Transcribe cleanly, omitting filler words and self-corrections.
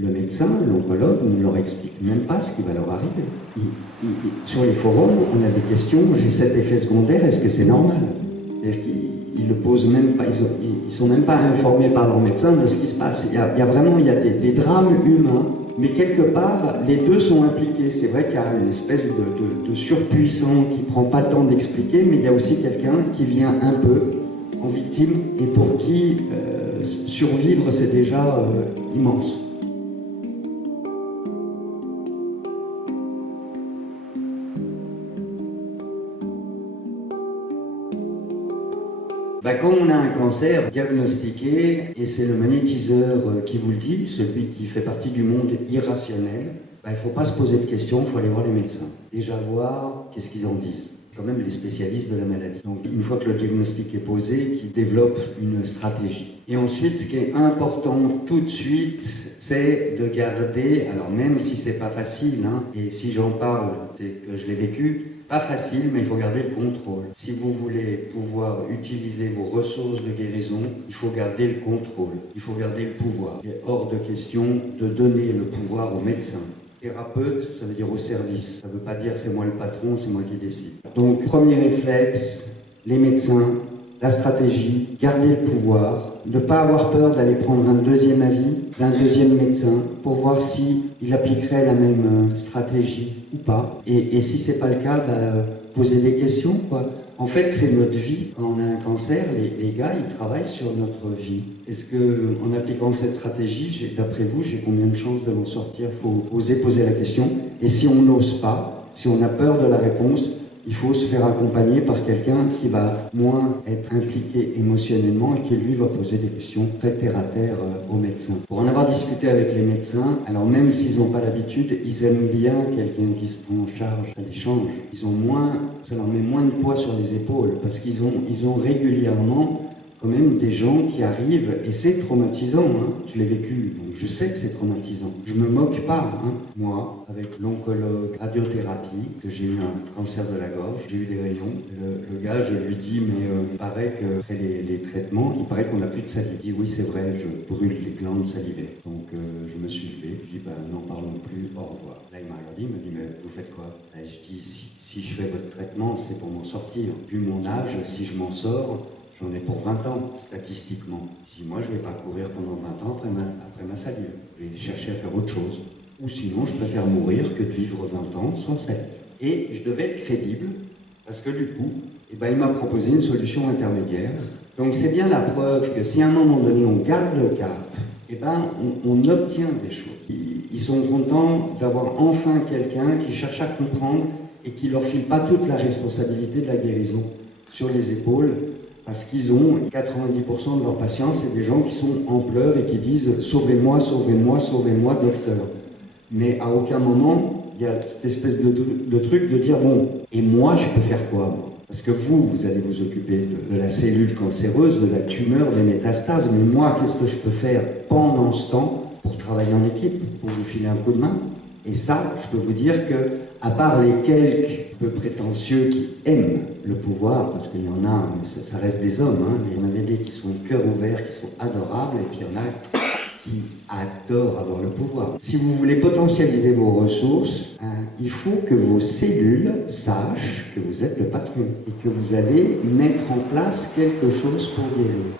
le médecin, l'oncologue, ne leur explique même pas ce qui va leur arriver. Sur les forums, on a des questions, j'ai cet effet secondaire, est-ce que c'est normal? C'est-à-dire qu'ils le posent même pas, ils sont même pas informés par leur médecin de ce qui se passe. Il y a des drames humains, mais quelque part, les deux sont impliqués. C'est vrai qu'il y a une espèce de surpuissant qui prend pas le temps d'expliquer, mais il y a aussi quelqu'un qui vient un peu en victime et pour qui survivre c'est déjà immense. Quand on a un cancer diagnostiqué, et c'est le magnétiseur qui vous le dit, celui qui fait partie du monde irrationnel, il ne faut pas se poser de questions, il faut aller voir les médecins. Déjà voir qu'est-ce qu'ils en disent. C'est quand même les spécialistes de la maladie. Donc une fois que le diagnostic est posé, qu'ils développent une stratégie. Et ensuite, ce qui est important tout de suite, c'est de garder, alors même si c'est pas facile, et si j'en parle, c'est que je l'ai vécu, pas facile, mais il faut garder le contrôle. Si vous voulez pouvoir utiliser vos ressources de guérison, il faut garder le contrôle, il faut garder le pouvoir. Il est hors de question de donner le pouvoir aux médecins. Thérapeute, ça veut dire au service. Ça ne veut pas dire c'est moi le patron, c'est moi qui décide. Donc, premier réflexe, les médecins, la stratégie, garder le pouvoir, ne pas avoir peur d'aller prendre un deuxième avis d'un deuxième médecin pour voir si il appliquerait la même stratégie ou pas. Et si c'est pas le cas, poser des questions, quoi. En fait, c'est notre vie. Quand on a un cancer, les gars, ils travaillent sur notre vie. C'est ce que, en appliquant cette stratégie, d'après vous, j'ai combien de chances de m'en sortir? Il faut oser poser la question. Et si on n'ose pas, si on a peur de la réponse, il faut se faire accompagner par quelqu'un qui va moins être impliqué émotionnellement et qui, lui, va poser des questions très terre-à-terre aux médecins. Pour en avoir discuté avec les médecins, alors même s'ils n'ont pas l'habitude, ils aiment bien quelqu'un qui se prend en charge. Ça les change. Ça leur met moins de poids sur les épaules parce qu'ils ont régulièrement quand même des gens qui arrivent, et c'est traumatisant, je l'ai vécu, donc je sais que c'est traumatisant. Je me moque pas, moi, avec l'oncologue, radiothérapie, que j'ai eu un cancer de la gorge, j'ai eu des rayons. Le gars, je lui dis, mais il paraît qu'après les traitements, il paraît qu'on n'a plus de salive. Il dit, oui, c'est vrai, je brûle les glandes salivaires. Donc je me suis levé, je dis, n'en parlons plus, au revoir. Là, il m'a regardé, il m'a dit, mais vous faites quoi? Là, je dis, si je fais votre traitement, c'est pour m'en sortir. Vu mon âge, si je m'en sors, j'en ai pour 20 ans, statistiquement. Si moi, je ne vais pas courir pendant 20 ans après ma salive. Je vais chercher à faire autre chose. Ou sinon, je préfère mourir que de vivre 20 ans sans salive. Et je devais être crédible, parce que du coup, il m'a proposé une solution intermédiaire. Donc c'est bien la preuve que si à un moment donné, on garde le cap, on obtient des choses. Ils sont contents d'avoir enfin quelqu'un qui cherche à comprendre et qui ne leur file pas toute la responsabilité de la guérison sur les épaules. Parce qu'ils ont 90% de leurs patients, c'est des gens qui sont en pleurs et qui disent « Sauvez-moi, sauvez-moi, sauvez-moi, docteur ». Mais à aucun moment, il y a cette espèce de truc de dire « Bon, et moi, je peux faire quoi ?» Parce que vous allez vous occuper de la cellule cancéreuse, de la tumeur, des métastases. Mais moi, qu'est-ce que je peux faire pendant ce temps pour travailler en équipe, pour vous filer un coup de main? Et ça, je peux vous dire que, à part les quelques peu prétentieux qui aiment le pouvoir, parce qu'il y en a, mais ça reste des hommes, il y en a des qui sont cœur ouvert, qui sont adorables, et puis il y en a qui adorent avoir le pouvoir. Si vous voulez potentialiser vos ressources, il faut que vos cellules sachent que vous êtes le patron et que vous allez mettre en place quelque chose pour guérir.